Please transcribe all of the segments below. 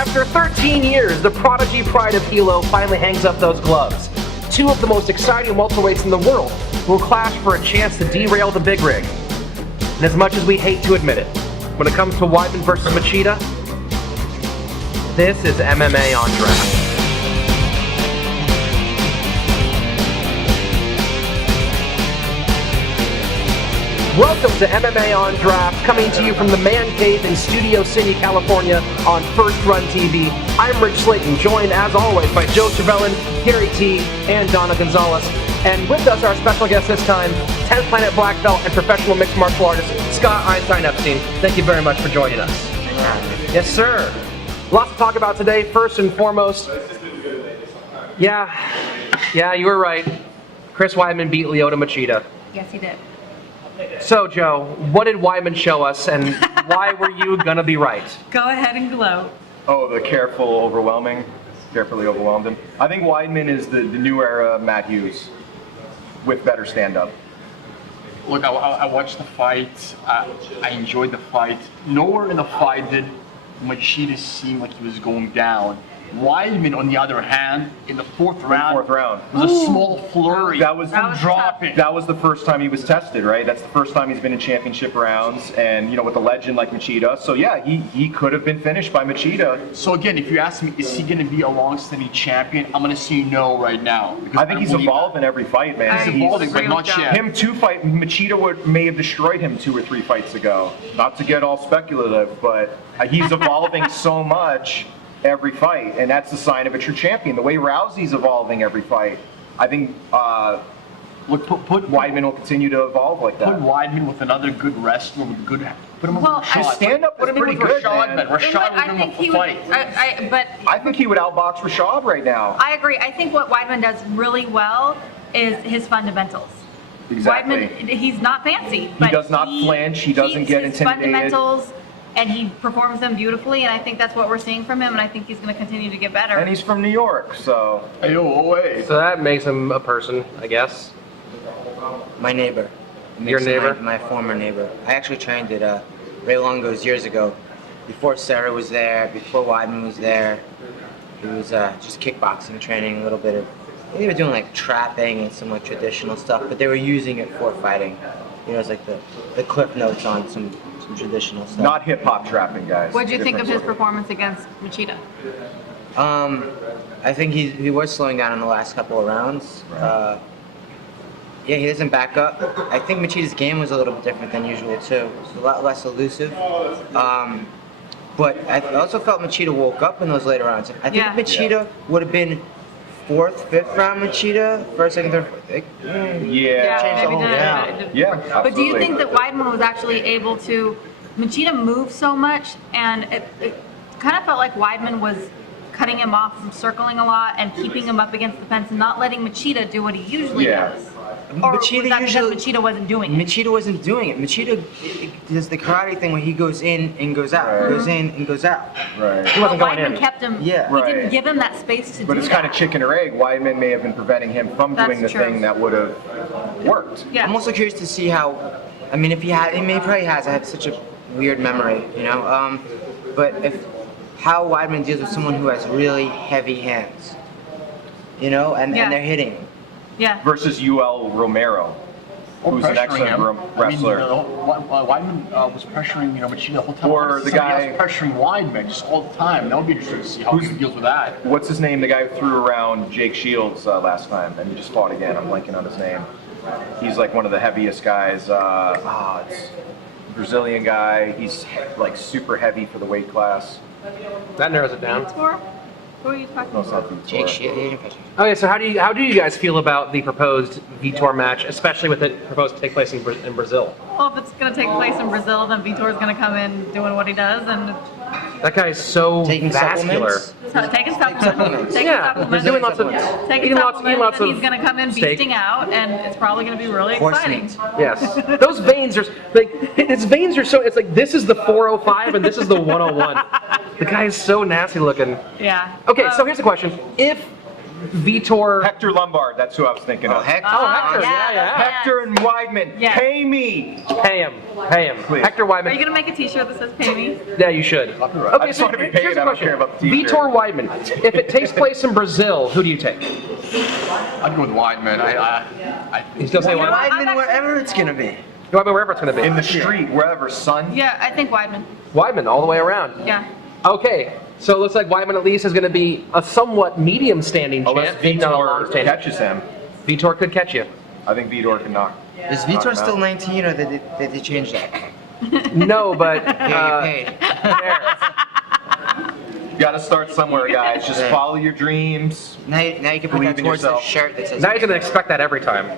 After 13 years, the prodigy pride of Hilo finally hangs up those gloves. Two of the most exciting welterweights in the world will clash for a chance to derail the big rig. And as much as we hate to admit it, when it comes to Weidman versus Machida, this is MMA on Draft. Welcome to MMA on Draft, coming to you from the Man Cave in Studio City, California on First Run TV. I'm Rich Slayton, joined as always by Joe Trevelyan, Gary T, and Donna Gonzalez. And with us, our special guest this time, 10th Planet Black Belt and professional mixed martial artist, Scott Einstein-Epstein. Thank you very much for joining us. Yes, sir. Lots to talk about today. First and foremost, yeah, you were right. Chris Weidman beat Lyoto Machida. Yes, he did. So, Joe, what did Weidman show us, and why were you gonna be right? Go ahead and glow. Oh, the carefully overwhelmed him. I think Weidman is the new era Matt Hughes with better stand-up. Look, I watched the fight. I enjoyed the fight. Nowhere in the fight did Machida seem like he was going down. Weidman, on the other hand, in the fourth round, was a small flurry. That was dropping. That was the first time he was tested, right? That's the first time he's been in championship rounds, and with a legend like Machida. So yeah, he could have been finished by Machida. So again, if you ask me, is he going to be a long-standing champion? I'm going to say no right now. I think he's evolving every fight, man. He's evolving, but not yet. Him Machida may have destroyed him 2 or 3 fights ago. Not to get all speculative, but he's evolving so much every fight, and that's the sign of a true champion. The way Rousey's evolving every fight, I think Weidman will continue to evolve like that. Put Weidman with another good wrestler with good. Put him with Rashad. His stand-up was pretty good, man. Rashad would give him a fight. I think he would outbox Rashad right now. I agree. I think what Weidman does really well is his fundamentals. Exactly. Weidman, he's not fancy. He does not flinch. He doesn't get intimidated. Fundamentals. And he performs them beautifully, and I think that's what we're seeing from him, and I think he's going to continue to get better. And he's from New York, so... So that makes him a person, I guess. My neighbor. Your neighbor? My former neighbor. I actually trained at Ray Longo's years ago. Before Sarah was there, before Weidman was there. He was just kickboxing training, a little bit of... They were doing like trapping and some like traditional stuff, but they were using it for fighting. It's like the clip notes on some traditional stuff. Not hip-hop trapping, guys. What did you think of his performance against Machida? I think he was slowing down in the last couple of rounds. Right. Yeah, he doesn't back up. I think Machida's game was a little bit different than usual too. It was a lot less elusive. But I also felt Machida woke up in those later rounds. I think if Machida would have been 4th, 5th round Machida, first, second, third. Yeah, But do you think that Weidman was actually able to? Machida moved so much, and it kind of felt like Weidman was cutting him off from circling a lot and keeping him up against the fence and not letting Machida do what he usually does. Or was that because Machida wasn't doing it? Machida wasn't doing it. Machida does the karate thing where he goes in and goes out, goes in and goes out. Right. He wasn't going Weidman in. kept him. Yeah. He didn't give him that space to do that. But it's kind of chicken or egg. Weidman may have been preventing him from doing the thing that would have worked. Yeah. I'm also curious to see how. I mean, if he probably has. I have such a weird memory, But how Weidman deals with someone who has really heavy hands, and they're hitting. Yeah. Versus UL Romero, who's an excellent wrestler. Weidman was pressuring, Machida the whole time. Or the guy pressuring Weidman just all the time. That would be interesting to see how he deals with that. What's his name? The guy who threw around Jake Shields last time, and he just fought again. I'm blanking on his name. He's like one of the heaviest guys. It's a Brazilian guy. He's like super heavy for the weight class. That narrows it down. Who are you talking No, it's about? not Jake Vitor. Shields. Okay, so how do you guys feel about the proposed Vitor match, especially with it proposed to take place in Brazil? Well, if it's going to take place in Brazil, then Vitor's going to come in doing what he does and That guy's so Taking vascular. supplements? taking supplements. He's doing lots of taking eating supplements, lots and of he's going to come in steak. beasting out, and it's probably going to be really Horse exciting. meat. Yes, those veins are like his veins are so. It's like this is the 405 and this is the 101. The guy is so nasty looking. Yeah. Okay, so here's the question: if Vitor. Hector Lombard, that's who I was thinking of. Heck. Oh, Hector. yeah, Yeah. Hector and Weidman, Yes. pay me! Pay him. Please. Hector Are you Weidman. gonna make a T-shirt that says "Pay me"? Yeah, you should. I just want to be paid, here's a I don't question. care about the t-shirt. Vitor Weidman. If it takes place in Brazil, who do you take? I'd go with Weidman. I You still say You know Weidman? what? Weidman, wherever it's gonna be. Weidman, wherever it's going to be. In the street, wherever, son. Yeah, I think Weidman. Weidman, all the way around. Yeah. Okay, so it looks like Weidman at least is going to be a somewhat medium standing Unless champ, not a long Vitor standing. catches him. Vitor could catch you. I think Vitor can knock. Is knock Vitor him still out. 19 or did they change that? No, but Yeah, you paid. You gotta start somewhere, guys. Just Yeah. follow your dreams. Now you can put Believe that in towards the yourself. shirt that says. now you're going to expect that every time.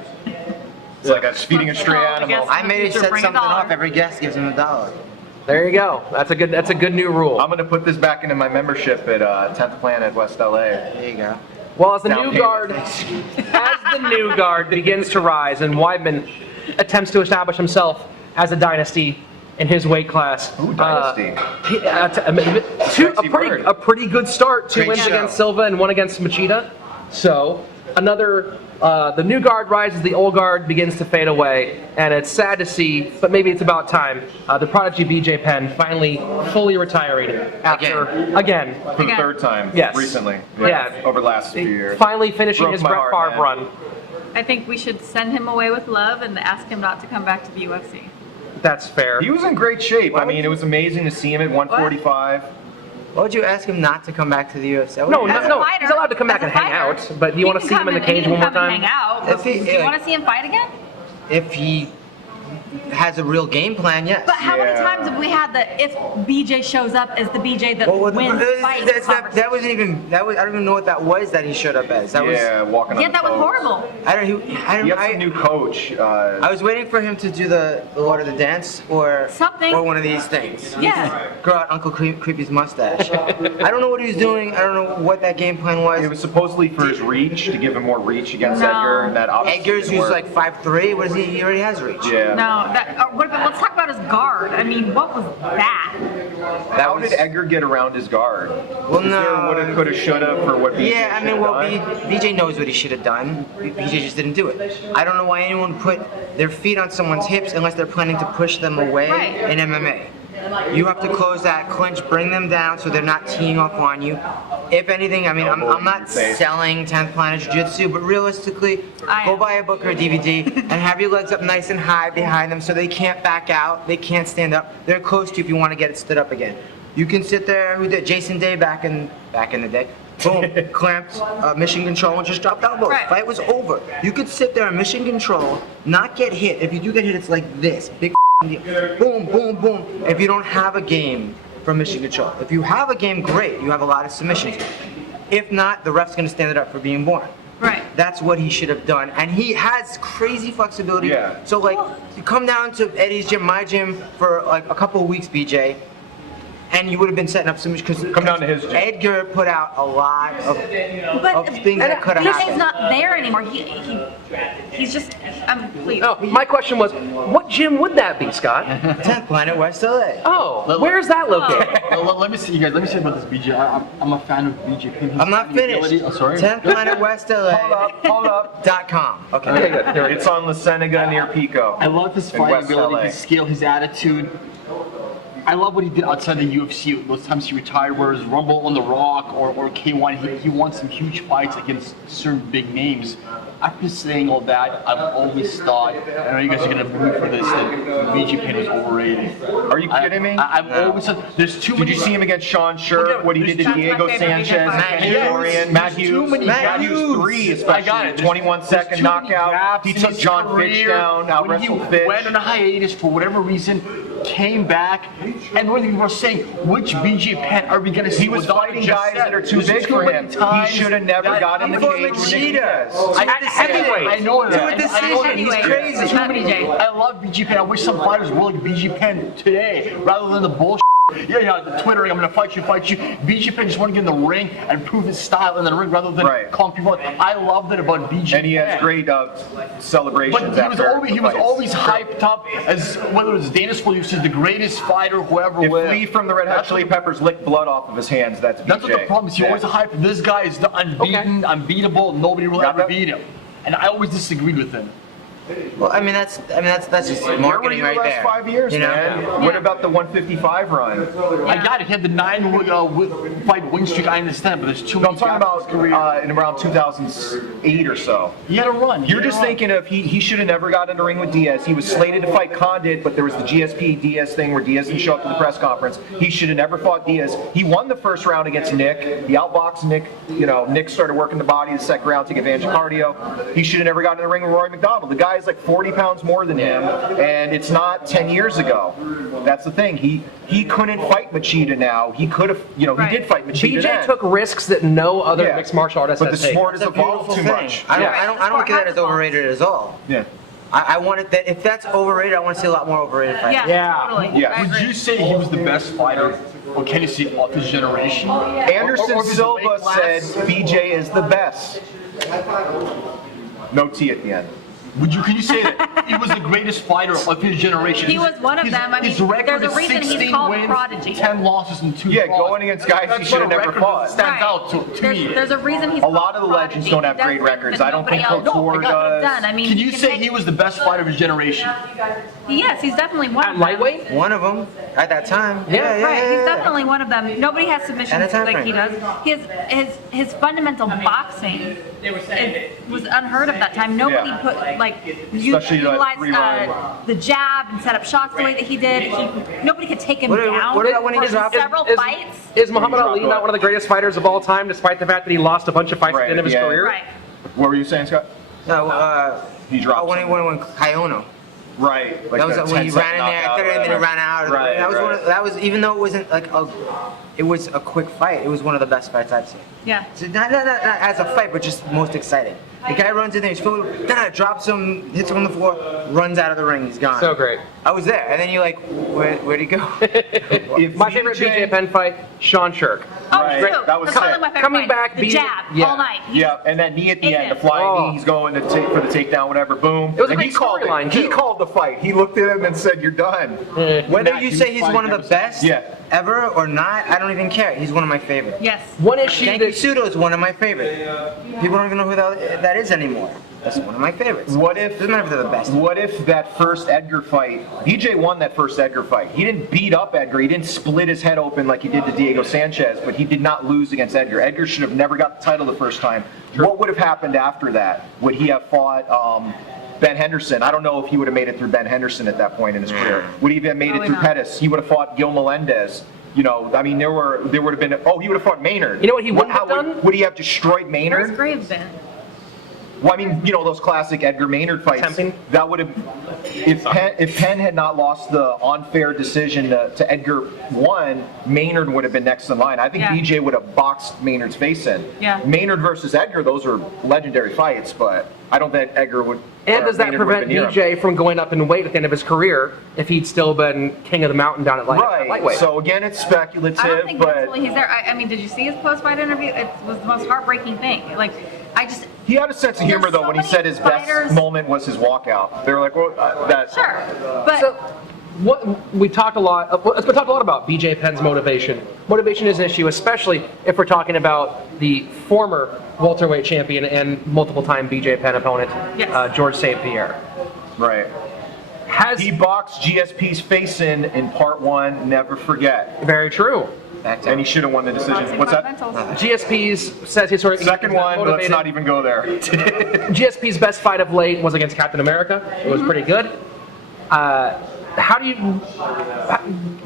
It's like a feeding a stray Oh, I animal. guess. I made it Future, set bring a something dollar. off. Every guest gives him $1. There you go. That's a good new rule. I'm gonna put this back into my membership at 10th Planet West LA. There you go. Well, as the Down new payment. guard begins to rise, and Weidman attempts to establish himself as a dynasty in his weight class. Ooh, dynasty. Sexy word. A pretty good start. Two Great wins show. against Silva and one against Machida. So another. The new guard rises, the old guard begins to fade away, and it's sad to see, but maybe it's about time. The prodigy BJ Penn finally fully retiring after again. For the third time. Yes. Recently. Yeah. Over the last few years. Finally finishing Broke his my Brett heart, Favre man. run. I think we should send him away with love and ask him not to come back to the UFC. That's fair. He was in great shape. I mean, it was amazing to see him at 145. Why would you ask him not to come back to the UFC? No, As a no, fighter, he's allowed to come back as and a hang fighter, out, but you want to can see him come in the and- he cage can one more come and time? Hang out. If he- Do you want to see him fight again? If he has a real game plan, yes. But how many Yeah. times have we had the if BJ shows up as the BJ that Well, wins fights? that wasn't even. I don't even know what that was that he showed up as. That Yeah, walking on Yeah, the that was toes. horrible. I don't. He has some new coach. I was waiting for him to do the Lord of the Dance or Something. or one of these things. Yeah. Grow out Uncle Creepy's mustache. I don't know what he was doing. I don't know what that game plan was. It was supposedly for his reach, to give him more reach against No. Edgar, and that obviously Edgar's didn't who's work. like 5'3". What is he? He already has reach. Yeah. No, what about, let's talk about his guard. I mean, what was that? That How was, did Edgar get around his guard? Well, Is there no. woulda, coulda, shoulda for what BJ Yeah, I mean, well, should've done? BJ knows what he should have done. BJ just didn't do it. I don't know why anyone put their feet on someone's hips unless they're planning to push them away Right. in MMA. You have to close that clinch, bring them down so they're not teeing off on you. If anything, I mean, I'm not selling 10th Planet Jiu-Jitsu, but realistically, I go am. buy a book or a DVD and have your legs up nice and high behind them so they can't back out, they can't stand up. They're close to you if you want to get it stood up again. You can sit there, who did Jason Day back in the day. Boom, clamped, mission control, and just dropped elbows. Right. Fight was over. You could sit there in mission control, not get hit. If you do get hit, it's like this, big deal. Boom, boom, boom. If you don't have a game for mission control. If you have a game, great. You have a lot of submissions. If not, the ref's gonna stand it up for being born. Right. That's what he should have done. And he has crazy flexibility. Yeah. So like, you come down to Eddie's gym, my gym, for like a couple of weeks, BJ, and you would have been setting up some because Come down to his gym. Edgar put out a lot of But things that could have BJ's happened. not there anymore. He's just. Please. No, my question was, what gym would that be, Scott? 10th Planet West LA. Oh, where's that located? Let me see, you guys. Let me say about this BJ. I'm a fan of BJ Penn. I'm not finished. Oh, sorry. 10th Planet West LA. Hold up. .com. Okay. Okay, good. Here we It's on La Cienega near Pico. I love his in fighting West ability, LA. his skill, his attitude. I love what he did outside the UFC. Those times he retired, whereas Rumble on the Rock or K1, he won some huge fights against certain big names. After saying all that, I've always thought, I know you guys are gonna boo for this, that BJ Penn was overrated. Are you kidding me? I've always thought there's too Did many. you see him against Sean Scher? What he did to That's my Diego favorite Sanchez, BJ fight. Kenny Florian, Matt There's too Hughes. many Matt gaps. Hughes 3 especially. I got it. There's 21 second too many knockout. gaps He in took his John Fitch career. down, out When he wrestled Fitch. went on a hiatus for whatever reason, came back, and when we were saying, which BJ Penn are we going to see? He was Well, Donna fighting just guys said, that are too there's big for many him. He times should have never that- got in the He fought cage with Machida. Nick Heavyweight. I know that. To a decision. He's crazy. Not BJ. I love BJ Penn. I wish some fighters were like BJ Penn today, rather than the bullshit the Twitter, I'm gonna fight you. BJ Penn just want to get in the ring and prove his style in the ring rather than calling people out. I loved it about BJ. And he has great celebrations. But he was always hyped up as whether it's Dana Scully, who's the greatest fighter, whoever. If Lee from the Red Hot Chili Peppers licked blood off of his hands, that's BJ. That's what the problem is. He always hyped. This guy is the unbeaten, unbeatable. Nobody will ever beat him. And I always disagreed with him. Well, I mean that's just Where were marketing you right the last there. 5 years, man? What about the 155 run? I got it. He had the 9-fight win streak. I understand, but there's too No, many. I'm talking about in around 2008 or so. He had a run. You're just thinking of he should have never got in the ring with Diaz. He was slated to fight Condit, but there was the GSP Diaz thing where Diaz didn't show up to the press conference. He should have never fought Diaz. He won the first round against Nick. He outboxed Nick. Nick started working the body the second round, took advantage of cardio. He should have never gotten in the ring with Roy McDonald. The guy is like 40 pounds more than him, and it's not 10 years ago. That's the thing. He couldn't fight Machida now. He could have, he did fight Machida. BJ then. took risks that no other mixed martial artist But has the taken. sport has evolved too much. I don't look at that as overrated at all. Yeah. I wanted that. If that's overrated, I want to see a lot more overrated fights. Yeah, totally. Yeah. I Would agree. you say he was the best fighter, or can you say of his generation? Anderson Or if it's a Silva weight class? said BJ is the best. No T at the end. Can you say that he was the greatest fighter of his generation? He was one of them. I mean, his record there's a is reason he's 16 called wins, prodigy. 10 losses, and 2 Yeah, draws. going against guys he That's should have what a never record fought. stands out to me. There's a reason he's A lot of the called legends prodigy. don't have He does great things records. that I don't think nobody else Couture could have does. done. I mean, Can you can say take- he was the best fighter of his generation? Yes, he's definitely one At of them. lightweight? One of them at that time. Right, he's definitely one of them. Nobody has submissions At a time like he frame. does. His fundamental boxing was unheard of that time. Nobody Yeah. put Especially, utilized three-round. the jab and set up shots the way that he did. Nobody could take him What down about when he for dropped- several fights. Is Muhammad Ali not one of the greatest fighters of all time, despite the fact that he lost a bunch of fights at the end of his Right, yeah. career? Right. What were you saying, Scott? No, He dropped when he someone. won Kayono. Right. Like That was the when he 10-second ran in there, knockout or and then he whatever. ran out. Right, that was right. that was even though it wasn't it was a quick fight. It was one of the best fights I've seen. Yeah. So not as a fight, but just most exciting. The guy runs in there, he's full, drops him, hits him on the floor, runs out of the ring, he's gone. So great. I was there, and then you're like, where'd he go? If My favorite BJ Penn fight, Sean Shirk. Oh, Right. me too. That was That's probably sick. my favorite Coming fight. back, the beating- jab yeah. all night. Yeah, and that knee at the end, the Again. flying knee, he's going for the takedown, whatever, boom. It was a and great he called storyline, it. He too. called the fight. He looked at him and said, "You're done." Whether Matt, you you say he's fight one of the ever best Yeah. ever or not, I don't even care. He's one of my favorites. Yes. One issue Genki that Sudo is one of my favorites. People don't even know who that is anymore. That's one of my favorites. What if Doesn't matter if they're the best. What if that first Edgar fight? BJ won that first Edgar fight. He didn't beat up Edgar. He didn't split his head open like he did to Diego Sanchez, but he did not lose against Edgar. Edgar should have never got the title the first time. What would have happened after that? Would he have fought Ben Henderson? I don't know if he would have made it through Ben Henderson at that point in his career. Would he have made it Probably through not. Pettis? He would have fought Gil Melendez. I mean, there would have been. Oh, he would have fought Maynard. You know what he wouldn't have done? Would he have destroyed Where's Maynard? Graves been? Well, I mean, those classic Edgar Maynard fights. Tempting. That would have, if Penn had not lost the unfair decision to Edgar 1, Maynard would have been next in line. I think Yeah. BJ would have boxed Maynard's face in. Yeah. Maynard versus Edgar, those are legendary fights, but I don't think Edgar would. And does that Maynard would have prevent been near him. BJ from going up in weight at the end of his career if he'd still been king of the mountain down at Right. lightweight? So again, it's speculative, I don't think that's but why he's there. I mean, did you see his post-fight interview? It was the most heartbreaking thing. he had a sense of humor There's though so when he many said his fighters- best moment was his walkout. They were like, well, that. Sure, but So, what we talked a lot. It's been talked a lot about BJ Penn's motivation. Motivation is an issue, especially if we're talking about the former welterweight champion and multiple-time BJ Penn opponent, Yes. George St. Pierre. Right. He boxed GSP's face in part 1. Never forget. Very true. And he should have won the decision. boxing What's that? fundamentals. GSP's says he's sort of Second he's not one, let's motivated. not even go there. GSP's best fight of late was against Captain America. It was pretty good.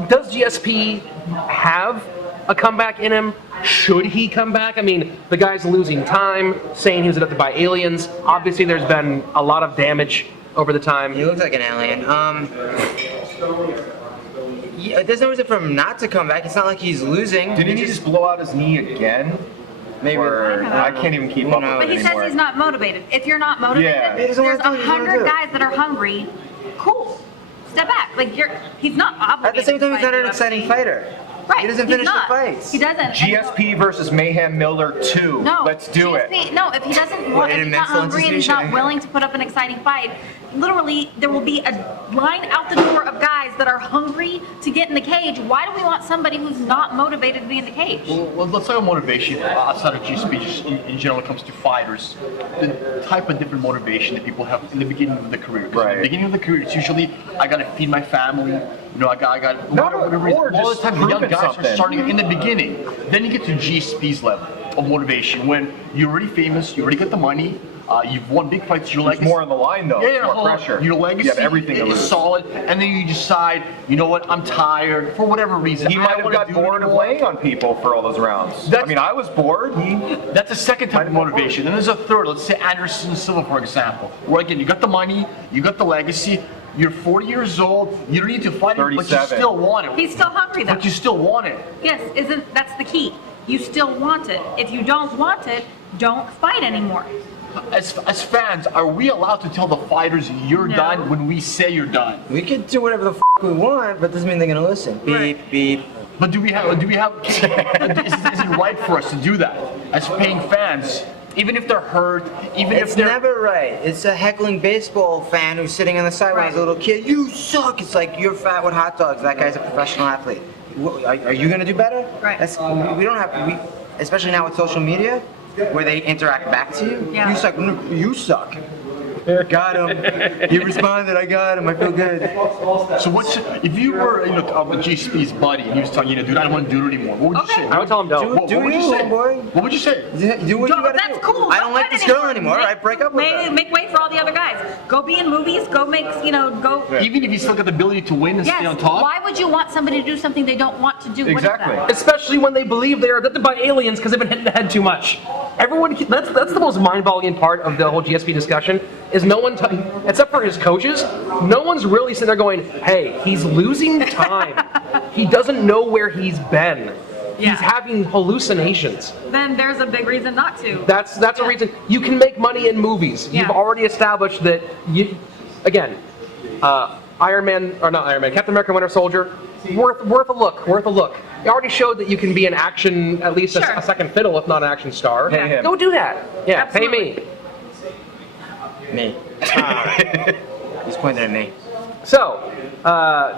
Does GSP have a comeback in him? Should he come back? I mean, the guy's losing time, saying he was abducted by aliens. Obviously, there's been a lot of damage over the time. He looks like an alien. Yeah, there's no reason for him not to come back. It's not like he's losing. Didn't he just blow out his knee again? Maybe. Or, I can't even keep up with But it he anymore. says he's not motivated. If you're not motivated, Yeah. He doesn't there's wanna do it, he doesn't wanna 100 do it. guys that are hungry. Cool. step back. Like he's not obligated. At the same time, to he's not fight an UFC. exciting fighter. Right. He doesn't he's finish not. the fights. He doesn't. GSP versus Mayhem Miller 2. No. Let's do GSP, it. No, if he doesn't want, if in he's not mental hungry and he's not institution. willing to put up an exciting fight, literally there will be a line out the door of guys that are hungry to get in the cage. Why do we want somebody who's not motivated to be in the cage? Well, let's talk about motivation outside of GSP, just in general when it comes to fighters. The type of different motivation that people have in the beginning of the career. 'Cause Right. In the beginning of the career, it's usually, I gotta feed my family, you know, I got Not whatever or all just the time the young proving guys something. are starting in the beginning. Then you get to GSP's level of motivation when you're already famous, you already got the money, you've won big fights, your There's legacy. more on the line, though. Yeah, More hold on. pressure. Your legacy You have everything to is lose. solid, and then you decide, you know what, I'm tired for whatever reason. He I might don't have wanna got do bored of anymore. laying on people for all those rounds. I That's- mean, I was bored. That's a second type of motivation. Then there's a third. Let's say Anderson Silva, for example, where again you got the money, you got the legacy. You're 40 years old. You don't need to fight it, but you 37. still want it. He's still hungry though. But you still want it. Yes, that's the key. You still want it. If you don't want it, don't fight anymore. As fans, are we allowed to tell the fighters you're No. done when we say you're done? We can do whatever the we want, but doesn't mean they're gonna listen. Beep, Right. beep. But do we have? is it right for us to do that as paying fans? Even if they're hurt, even It's if they're never right. It's a heckling baseball fan who's sitting on the sidelines, Right. a little kid. You suck. It's like you're fat with hot dogs. That guy's a professional athlete. Are you gonna do better? Right. We don't have. Especially now with social media, where they interact back to you. Yeah. You suck. You suck. Got him. He responded. I got him. I feel good. So what's if you were GSP's buddy and he was telling you, dude, I don't want to do it anymore. What would you Okay. say? I would tell him don't. What Do would you you, say? homeboy? What would you say? Do what you gotta That's do. cool. I don't like this girl anymore. I break up with her. Make way for all the other guys. Go be in movies. Go make go. Even if you still got the ability to win and Yes. stay on top. Why would you want somebody to do something they don't want to do? What is Exactly. that? Especially when they believe they are abducted by aliens because they've been hit in the head too much. Everyone, that's the most mind-boggling part of the whole GSP discussion, is no one, except for his coaches, no one's really sitting there going, hey, he's losing time. He doesn't know where he's been. Yeah. He's having hallucinations. Then there's a big reason not to. That's a reason. You can make money in movies. You've Yeah. already established that you, again, Captain America Winter Soldier, worth a look. You already showed that you can be an action, at least Sure. a second fiddle, if not an action star. Pay him. Go do that. Yeah, Absolutely. pay me. Me. He's pointing at me. So,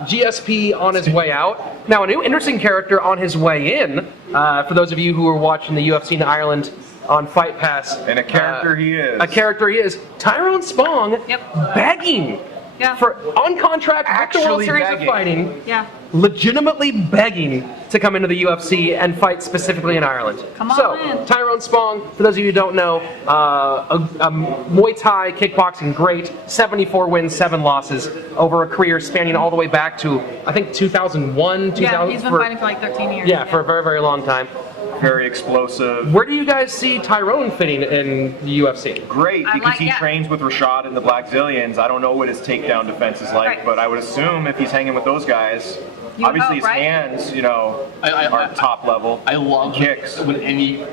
GSP on his way out. Now, a new interesting character on his way in, for those of you who are watching the UFC in Ireland on Fight Pass. And a character he is. A character he is. Tyrone Spong Yep. begging Yeah. for on contract with the World Actually Series begging. of Fighting, Yeah. legitimately begging to come into the UFC and fight specifically in Ireland. Come on so, in. Tyrone Spong, for those of you who don't know, a Muay Thai kickboxing great, 74 wins, 7 losses over a career spanning all the way back to, I think, 2001, 2000. Yeah. He's been fighting for like 13 years. Yeah, for a very, very long time. Very explosive. Where do you guys see Tyrone fitting in the UFC? Great, I because like- he yeah. trains with Rashad and the Black Zillions. I don't know what his takedown defense is like, Right. but I would assume if he's hanging with those guys, You would obviously hope, his right? hands, I- are top level. I love kicks. when any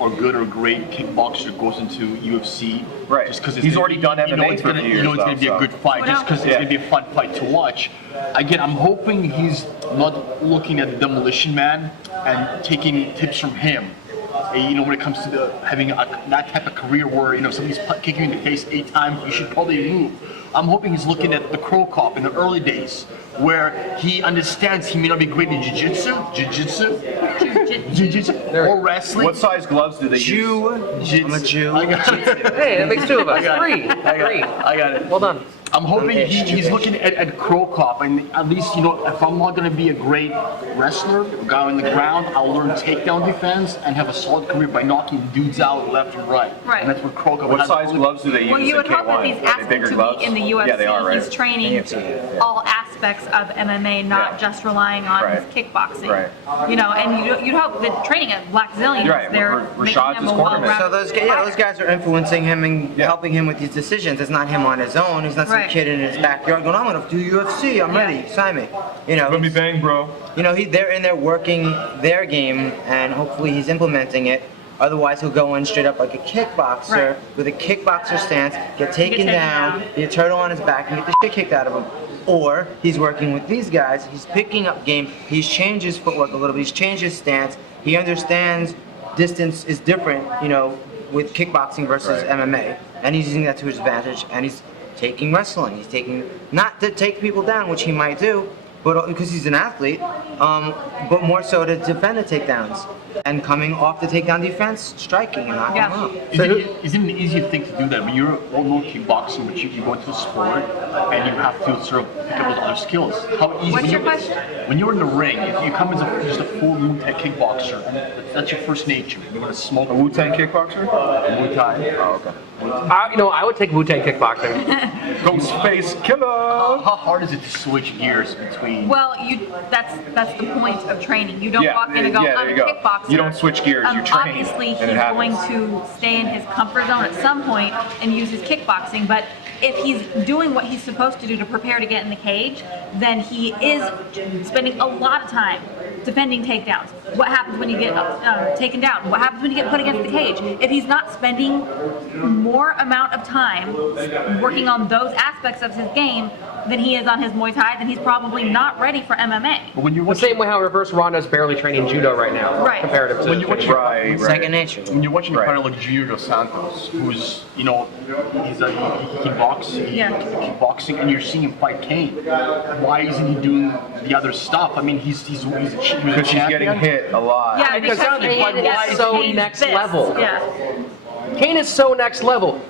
or good or great kickboxer goes into UFC. Right. Just because He's already done you know MMA it's for a gonna, few you know years, it's going to be though, a good fight. Well, Just because it's yeah. going to be a fun fight to watch. Again, I'm hoping he's not looking at the Demolition Man and taking tips from him. When it comes to having that type of career where somebody's kicking you in the face 8 times, you should probably move. I'm hoping he's looking at the Crow Cop in the early days, where he understands he may not be great in jiu-jitsu, or wrestling. What size gloves do they use? Jew. I'm a Jew. I got it. Hey, that makes 2 of us. I got Three. it. I got it. Well done. I'm hoping Okay, he's looking at Crow Cop, and at least, if I'm not going to be a great wrestler, a guy on the ground, I'll learn takedown defense and have a solid career by knocking dudes out left and right. Right. And that's what Crow Cop What has. size gloves do they use Well, you in would hope K1? if he's Are they asking bigger to gloves? be in the UFC, Yeah, they are, right? he's training UFC, yeah. all aspects of MMA, not Yeah. just relying on Right. his kickboxing. Right. And you'd hope that training at Black Zillions, Right, they're Rashad's making him his a quarterback. well-rounded So those guys are influencing him and Yeah. helping him with these decisions. It's not him on his own. He's not some Right. kid in his backyard going, "I'm gonna do UFC. I'm ready. Sign me." Let me bang, bro. They're in there working their game, and hopefully he's implementing it. Otherwise, he'll go in straight up like a kickboxer Right. with a kickboxer stance, get taken taken down, down. be a turtle on his back, and get the shit kicked out of him. Or he's working with these guys, he's picking up game, he's changed his footwork a little bit, he's changed his stance, he understands distance is different, with kickboxing versus MMA, and he's using that to his advantage, and he's taking wrestling. He's taking, not to take people down, which he might do, but because he's an athlete, but more so to defend the takedowns. And coming off the takedown defense, striking and knocking him out. Isn't it an easy thing to do that when you're all-known kickboxing, but you go into the sport and you have to sort of pick up those other skills? How easy? What's your question? When you're in the ring, if you come as just a full Muay Thai kickboxer, and that's your first nature, you're gonna smoke A Wu-Tang kickboxer? Muay Thai. Oh, okay. I would take Wu-Tang kickboxing. Ghostface Killer! How hard is it to switch gears between? Well, that's the point of training. You don't walk in and go, there I'm you a go. kickboxer. You don't switch gears, you train. Obviously, he's and it happens. going to stay in his comfort zone at some point and use his kickboxing, but if he's doing what he's supposed to do to prepare to get in the cage, then he is spending a lot of time defending takedowns. What happens when you get taken down? What happens when you get put against the cage? If he's not spending more amount of time working on those aspects of his game than he is on his Muay Thai, then he's probably not ready for MMA. But when you're The watching, same way how Reverse Ronda's barely training judo right now, Right. comparative to when you're watching, Right, Second nature. when you're watching Right. a fighter like Junior Dos Santos, who's he can box, kickboxing, and you're seeing him fight Kane. Why isn't he doing the other stuff? I mean, he was a Because he's champion. getting hit a lot. Yeah, Because Kane Kane is is so Kane's next fist. level. Yeah. Kane is so next level.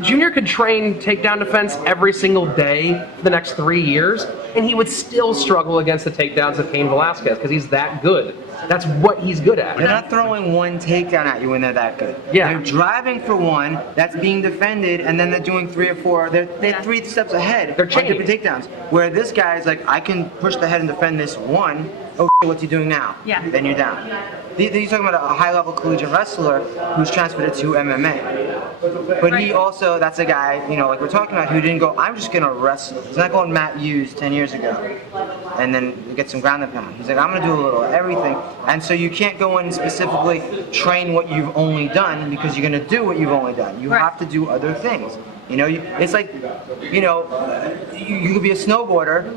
Junior could train takedown defense every single day for the next 3 years, and he would still struggle against the takedowns of Cain Velasquez because he's that good. That's what he's good at. They're not throwing one takedown at you when they're that good. Yeah. They're driving for one that's being defended, and then they're doing 3 or 4. They're 3 steps ahead. They're on chained. different takedowns. Where this guy's like, I can push the head and defend this one. Oh, what's he doing now? Yeah. Then you're down. He's talking about a high-level collegiate wrestler who's transferred it to MMA. But he also, that's a guy, like we're talking about, who didn't go, I'm just going to wrestle. He's not going Matt Hughes 10 years ago and then get some ground and pound. He's like, I'm going to do a little of everything. And so you can't go in and specifically train what you've only done because you're going to do what you've only done. You Right. have to do other things. It's like, you could be a snowboarder,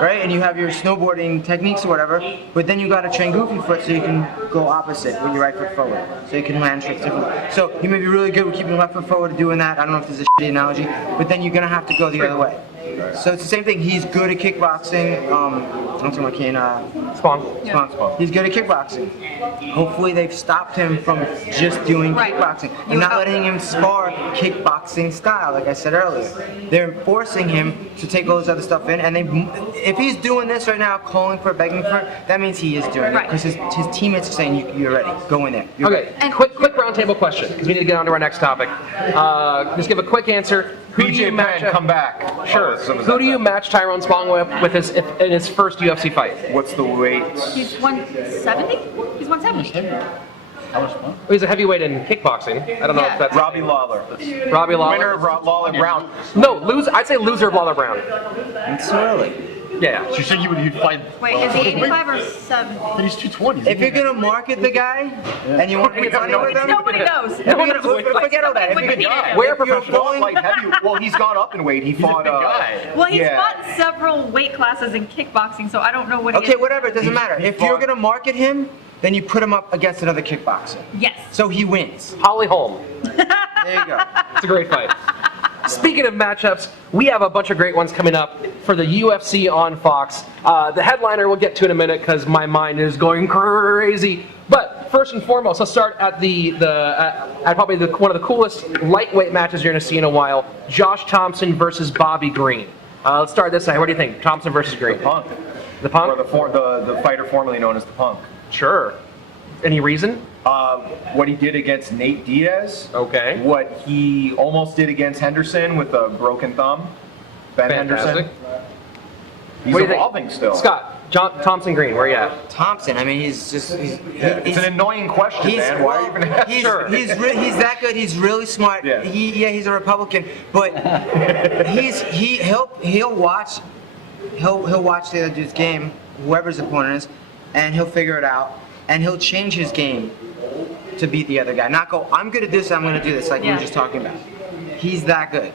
right? And you have your snowboarding techniques or whatever, but then you got to train goofy foot so you can go opposite with your right foot forward, so you can land tricks differently. So you may be really good with keeping your left foot forward, doing that. I don't know if this is a shitty analogy, but then you're gonna have to go the other way. So it's the same thing. He's good at kickboxing. I'm talking about Kane. Spawn. He's good at kickboxing. Hopefully they've stopped him from just doing Right. kickboxing You and not hope. letting him spar kickboxing style, like I said earlier. They're forcing him to take all this other stuff in, and if he's doing this right now, calling for it, begging for it, that means he is doing it Right. because his teammates are saying, you're ready, go in there. You're Okay, And- quick roundtable question because we need to get on to our next topic. Just give a quick answer. Who do you BJ match Penn, up? come back. Sure. Oh, some of Who that do you stuff. match Tyrone Spong with in his first UFC fight? What's the weight? He's 170? He's 170. How much fun? He's a heavyweight in kickboxing. I don't know Yeah. if that's Robbie Lawler. Robbie Lawler. Winner of Lawler Brown. No, I'd say loser of Lawler Brown. It's so early. Yeah. So you said you'd fight. Wait, is he 85 or 70? But he's 220. If you're gonna market the guy and you want to make money with him, Nobody knows. if you're gonna, forget all that. If you're Wikipedia. We're if you're professional. going- Light heavy. Well, he's gone up in weight. He fought. big guy. Well, he's Yeah. fought several weight classes in kickboxing, so I don't know what he Okay, is. whatever, it doesn't matter. If you're gonna market him, then you put him up against another kickboxer. Yes. So he wins. Holly Holm. There you go. It's a great fight. Speaking of matchups, we have a bunch of great ones coming up for the UFC on Fox. The headliner we'll get to in a minute because my mind is going crazy. But first and foremost, let's start at at probably one of the coolest lightweight matches you're going to see in a while: Josh Thompson versus Bobby Green. Let's start this side. What do you think? Thompson versus Green. Punk. The Punk? Or the fighter formerly known as the Punk. Sure. Any reason? What he did against Nate Diaz. Okay. What he almost did against Henderson with a broken thumb. Ben Fantastic. Henderson. He's What do you think? evolving still. Scott, Thompson Green, where you at? Thompson, I mean, he's It's an annoying question, He's, man. Why are you even asking? he's, Sure. he's that good. He's really smart. Yeah. He's a Republican, but he'll watch the other dude's game, whoever's opponent is, and he'll figure it out, and he'll change his game to beat the other guy. Not go, I'm good at this, I'm going to do this, like we Yeah. were just talking about. He's that good.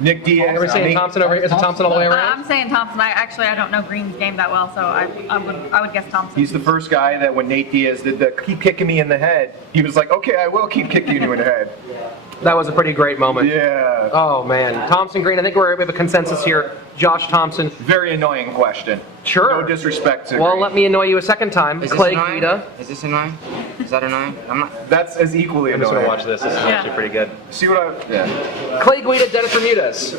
Nick Diaz. Are we saying Thompson over here? Is it Thompson all the way around? I'm saying Thompson. I don't know Green's game that well, so I would guess Thompson. He's the first guy that when Nate Diaz did the keep kicking me in the head, he was like, okay, I will keep kicking you in the head. That was a pretty great moment. Yeah. Oh, man. Thompson, Green, I think we have a consensus here. Josh Thompson. Very annoying question. Sure. No disrespect to Well, Green. let me annoy you a second time. Is this Clay annoying? Guida. Is this annoying? Is that annoying? I'm not. That's as equally I'm just annoying. going to watch this. This is actually pretty good. See what I... Yeah. Clay Guida, Dennis Bermudez.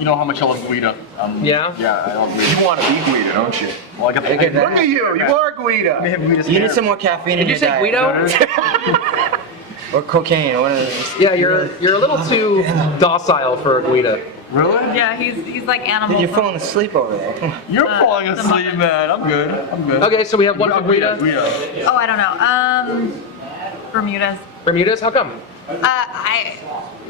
You know how much I love Guida. Yeah? Yeah, I love Guida. You want to be Guida, don't you? Well, I got the Okay, Look at you. You are Guida. You need some more caffeine Did in you your say diet. Guido? Or cocaine, or one of those. Yeah, you're a little too docile for a Guida. Really? Yeah, he's like Dude, animal. you're falling asleep over there. Come on. You're falling asleep, man. I'm good. I'm good. Okay, so we have one for Guida. Guida. Oh, I don't know. Bermudez. Bermudez, how come?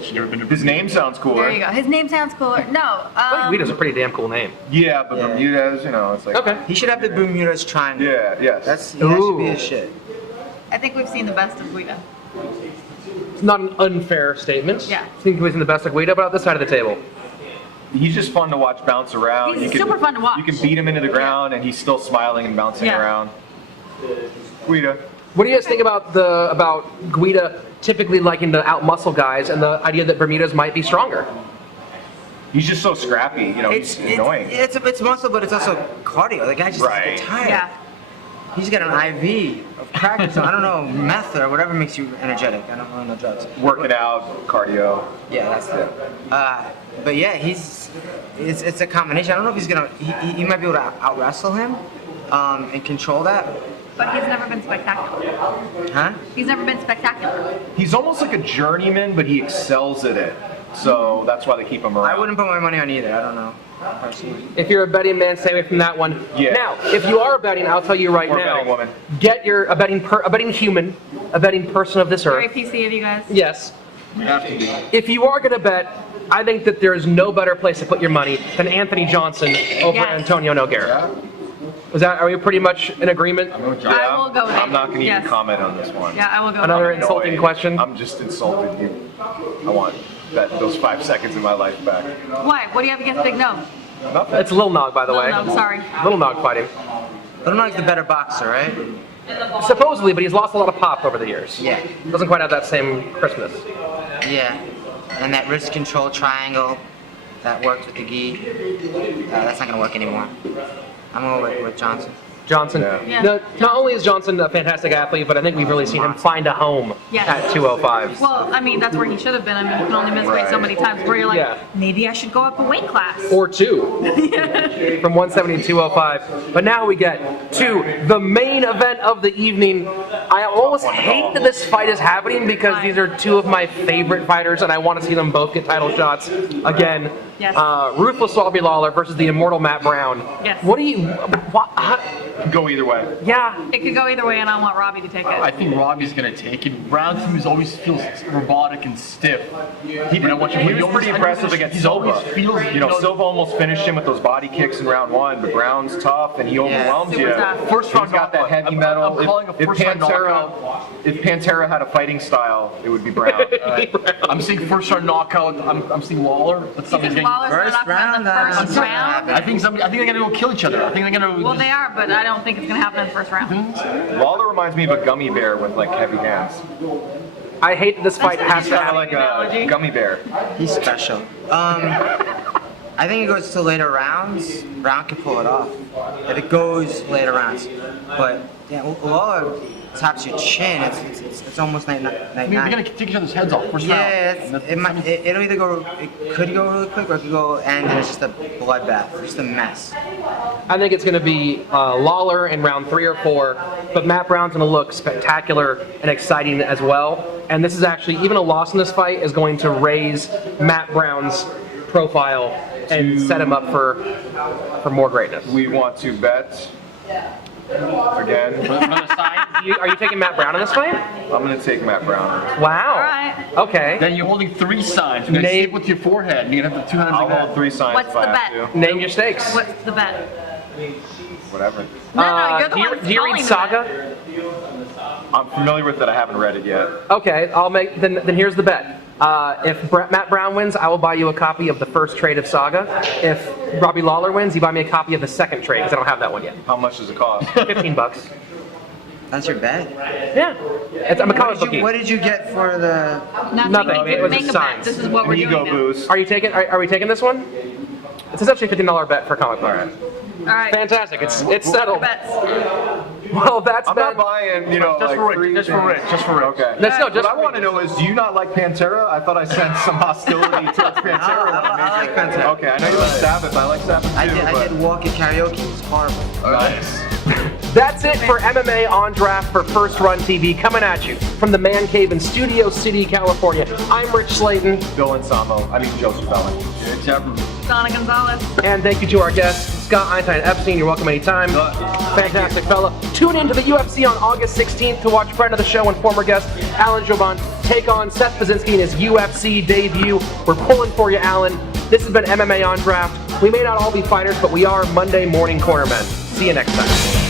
She's never been to His name sounds cooler. There you go. His name sounds cooler. No. Clay Guida's a pretty damn cool name. Yeah, but Yeah. Bermudez, you know, it's like... Okay. He should have the Bermuda's triangle. Yeah, yes. That should Ooh. be his shit. I think we've seen the best of Guida. It's not an unfair statement. Yeah. I think he's in the best of Guida, but on this side of the table. He's just fun to watch bounce around. He's super fun to watch. You can beat him into the ground, and he's still smiling and bouncing Yeah. around. Guida. What do you guys think about Guida typically liking to outmuscle guys and the idea that Bermudez might be stronger? He's just so scrappy. You know, he's annoying. It's muscle, but it's also cardio. The guy just Right. gets tired. Yeah. He's got an IV of crack or something. I don't know, meth or whatever makes you energetic. I don't really know drugs. Working out, cardio. Yeah, that's it. But yeah, it's a combination. I don't know if he's gonna. He might be able to out wrestle him, and control that. But he's never been spectacular. Huh? He's never been spectacular. He's almost like a journeyman, but he excels at it. So that's why they keep him around. I wouldn't put my money on either. I don't know. Personally. If you're a betting man, stay away from that one. Yeah. Now, if you are betting, I'll tell you right Or a now. betting woman. Get a betting human, a betting person of this Very earth. PC of you guys. Yes. We have to be. If you are going to bet, I think that there is no better place to put your money than Anthony Johnson over Yes. Antonio Nogueira. Are we pretty much in agreement? I will go there. I'm not going to Yes. even comment on this one. Yeah, I will go Another there. insulting Annoyed. question. I'm just insulted. I want those 5 seconds of my life back. Why? What do you have against Big No? Nothing. It's Lil Nog, by the way. No, sorry. Little Nog fighting. Little Nog's the better boxer, right? Supposedly, but he's lost a lot of pop over the years. Yeah. Doesn't quite have that same crispness. Yeah. And that wrist control triangle that worked with the gi, that's not gonna work anymore. I'm going with Johnson. Johnson. Yeah. Not only is Johnson a fantastic athlete, but I think we've really seen him find a home Yes. at 205. Well, I mean, that's where he should have been. I mean, you can only miss weight so Right. many times where you're like, Yeah. maybe I should go up a weight class. Or two. From 170 to 205. But now we get to the main event of the evening. I almost hate that this fight is happening because these are two of my favorite fighters and I want to see them both get title shots again. Yes. Ruthless Robbie Lawler versus the immortal Matt Brown. Yes. What do you... Go either way. yeah. It could go either way, and I want Robbie to take I it. think Robbie's gonna take it. Brown to me always feels robotic and stiff. He was pretty impressive against He Silva. always feels, Silva almost finished him with those body kicks in round 1, but Brown's tough and he overwhelms super you. tough. First round He's got that knockout. heavy I'm metal. calling a If first round if Pantera had a fighting style, it would be Brown. I'm seeing first round knockout. I'm seeing Lawler, but somebody's Because getting. Lawler's gonna First knock him out in the round, first that's not round. happening. I think they're gonna go kill each other. I think they're gonna. Well, they are, but I don't think it's gonna happen in the first round. Lawler reminds me of a gummy bear with like heavy hands. I hate that this fight That's has to Kind of happen. like Analogy. a gummy bear. He's special. I think it goes to later rounds. Brown can pull it off if it goes later rounds. But yeah, Lawler taps your chin. It's almost night. I mean, they're gonna take each other's heads off first round. Yeah, And that's- it'll either go. It could go really quick, or it could go and it's just a bloodbath, just a mess. I think it's going to be Lawler in round 3 or 4, but Matt Brown's going to look spectacular and exciting as well. And this is actually, even a loss in this fight is going to raise Matt Brown's profile and set him up for more greatness. We want to bet again. Are you taking Matt Brown in this fight? I'm going to take Matt Brown. Wow. All right. Okay. Then you're holding 3 signs. You're gonna Name- stick with your forehead. You're gonna have the 2 hands I'll like hold that. 3 signs What's if I the have bet? to. Name your stakes. What's the bet? Whatever. No, you're the do you, one do you read calling the Saga? bet. I'm familiar with it. I haven't read it yet. Okay, I'll make then here's the bet. If Matt Brown wins, I will buy you a copy of the first trade of Saga. If Robbie Lawler wins, you buy me a copy of the second trade because I don't have that one yet. How much does it cost? $15. That's your bet? Yeah. I'm a comic bookie. What did you get for the... Nothing. We It was didn't make a signs. bet. This is what we're An doing ego now. boost. Are you taking? Are we taking this one? It's essentially a $15 bet for comic book. All right. Fantastic. It's settled. Bets. Well, that's I'm been. not buying, you know, Just like for Rick, three just for Rick, things. just for Rick. Okay. That's no, just What I want to know is, do you not like Pantera? I thought I sensed some hostility towards Pantera. I like Pantera. Okay, I know you like Sabbath. I like Sabbath too. I did walk at karaoke. It was horrible. Nice. That's it for MMA On Draft for First Run TV, coming at you from the Man Cave in Studio City, California. I'm Rich Slayton, Bill and Joseph Allen. Donna Gonzalez. and thank you to our guest, Scott Einstein Epstein. You're welcome anytime. Fantastic fella. Tune in to the UFC on August 16th to watch friend of the show and former guest Alan Joban take on Seth Baczynski in his UFC debut. We're pulling for you, Alan. This has been MMA On Draft. We may not all be fighters, but we are Monday morning cornermen. See you next time.